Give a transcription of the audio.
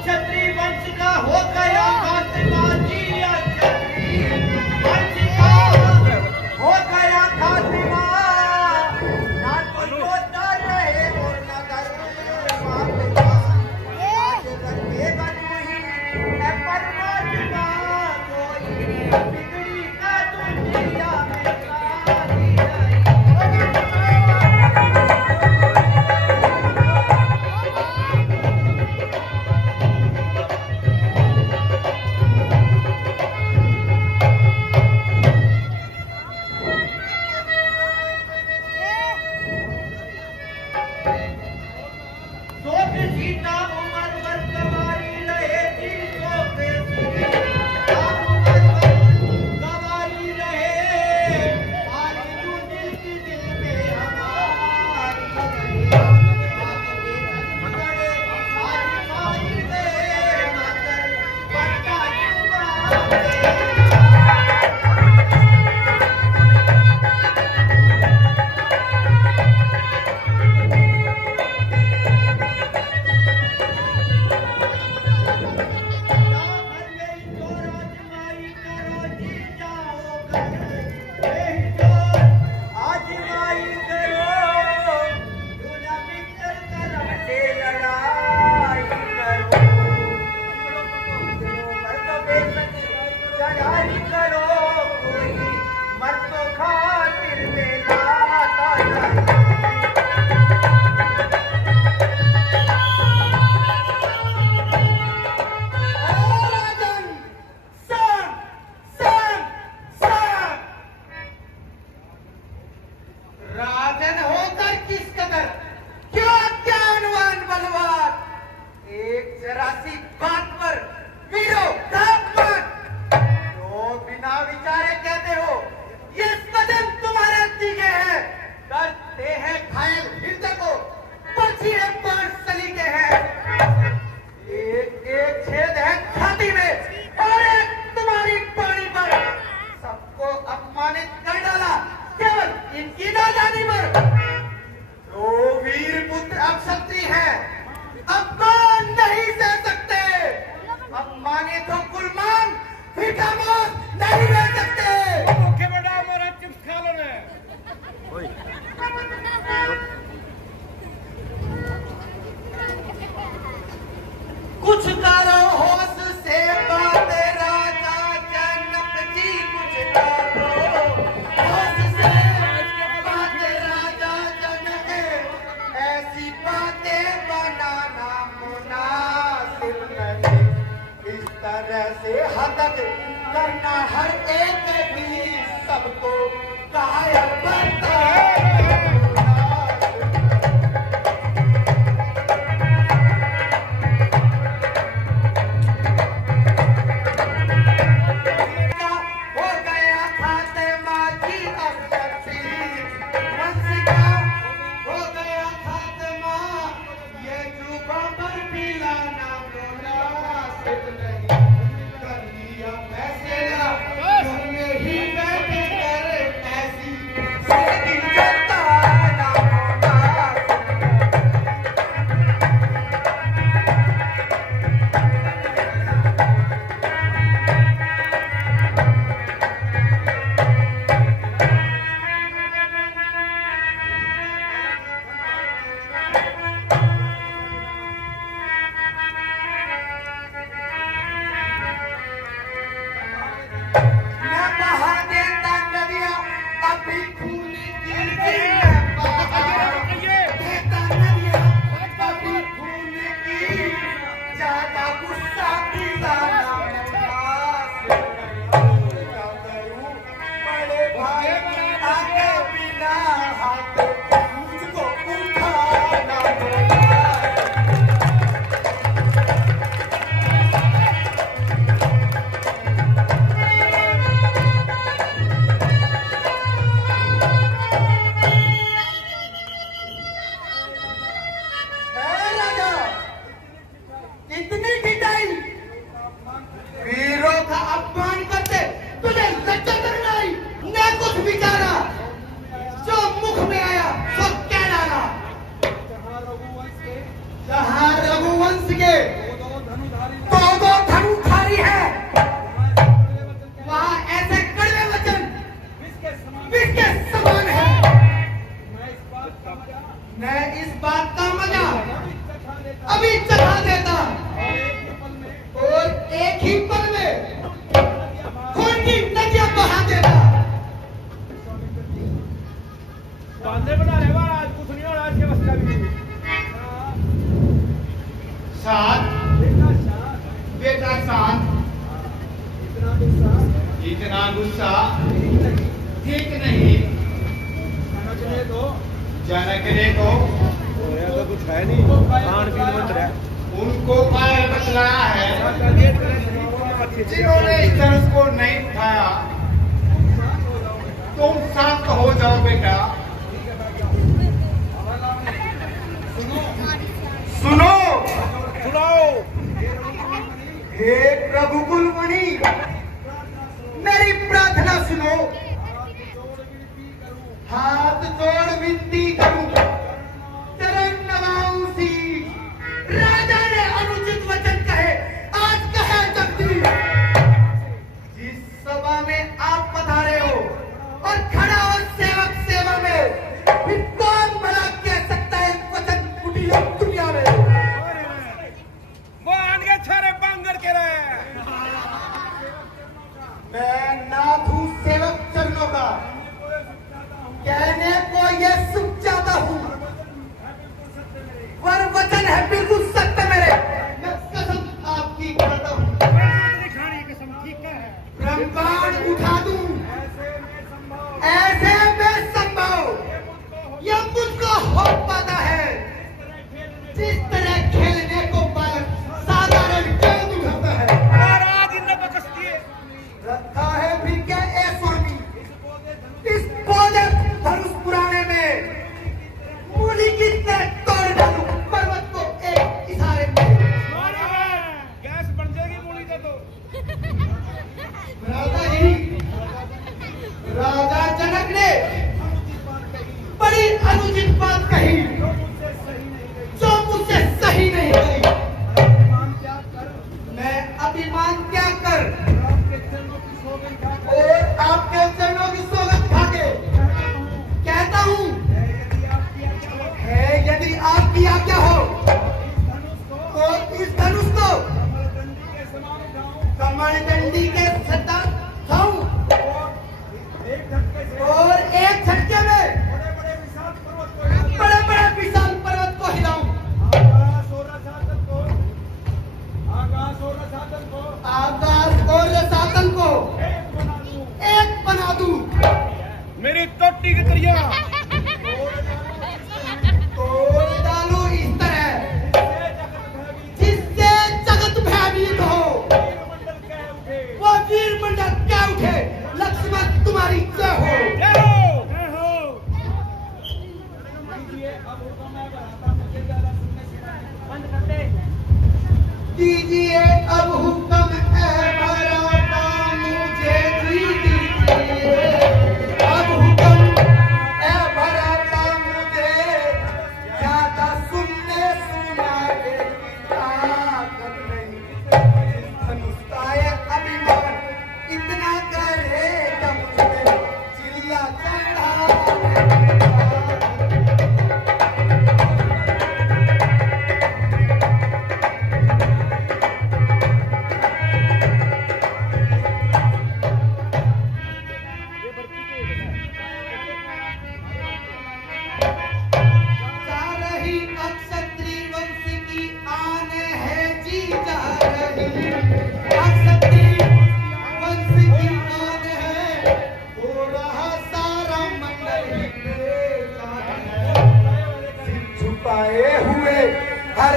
क्षत्रिय वंश का हो गया खात्मा जी, क्षत्रिय वंश का हो गया खात्मा। ना तो सोचता रहे और न करे फातिमा। आज रखेगा तू ही है परमात्मा, कोई बिगड़ी का दुनिया में सारी रही। कुछ करो होश से बात राजा जनक जी, कुछ करो होश से बात राजा जनक। ऐसी बातें बनाना मुनासिब नहीं, इस तरह से हदक करना हर एक भी सबको कायल बनता है। बांधे बना रहे महाराज, कुछ नहीं हो रहा आज के बस का भी। शांत बेटा शांत। इतना गुस्सा ठीक नहीं। जनक ने तो कुछ है नहीं, खान पीन बंद है। उनको काय बतलाया है जिन्होंने इस धनुष को नहीं उठाया। तुम शांत हो जाओ बेटा। सुनो सुनाओ। हे प्रभु कुलमणि, मेरी प्रार्थना सुनो। हाथ जोड़ विनती करूं, चरण नवाऊं सी। राजा ने अनुचित वचन कहे, आज कहे जगदीश। जिस सभा में आप पधारे हो और खड़ा हो सेवक सेवा में, फिर कौन भला कह सकता है वचन कुटिल दुनिया में। वो आगे छारे बांगर के रहे। मैं नाथ हूं सेवक चरणों का, कहने को ये सुख चाहता हूं। वर वचन है बिल्कुल सत्य मेरे। मैं कसम आपकी करता हूं, ब्रह्मांड उठा दूं ऐसे में संभव यह मुझको हो पाता है। जिस तरह खेलने को बालक साधारण गेंद उठाता है। महाराज इन्हें बकस दिए। रखा है फिर क्या ए स्वामी, इस पौधे धनुष पुराने में मूली की तरह तोड़ डालूं पर्वत को एक इशारे में। गैस बन जाएगी मूली का तो। राजा जी, राजा जनक ने बड़ी अनुचित बात कही, जो मुझसे सही नहीं कही। मैं अभिमान क्या कर और आपके चरणों की सौगंध खा के कहता हूं, है यदि आपकी आज्ञा हो तो इस धनुष को कमरदंडी के सत्ता खाऊं और एक झटके में बड़े बड़े विशाल पर्वत को हिलाऊं। आकाश और रसातल को एक बना दूं। मेरी टोटी की तरिया तोड़ डालूं इस तरह जिससे जगत भयभीत हो। वो वीर मंडल क्या उठे, लक्ष्मण तुम्हारी जय हो। दीजिए अब हुक्म है भराता मुझे दीजिए। अब हुक्म है भराता मुझे, ज्यादा सुनने सुनाए ताकत नहीं। धनुष का ये अभिमान इतना करेगा मुझे चिल्ला चढ़ा। हर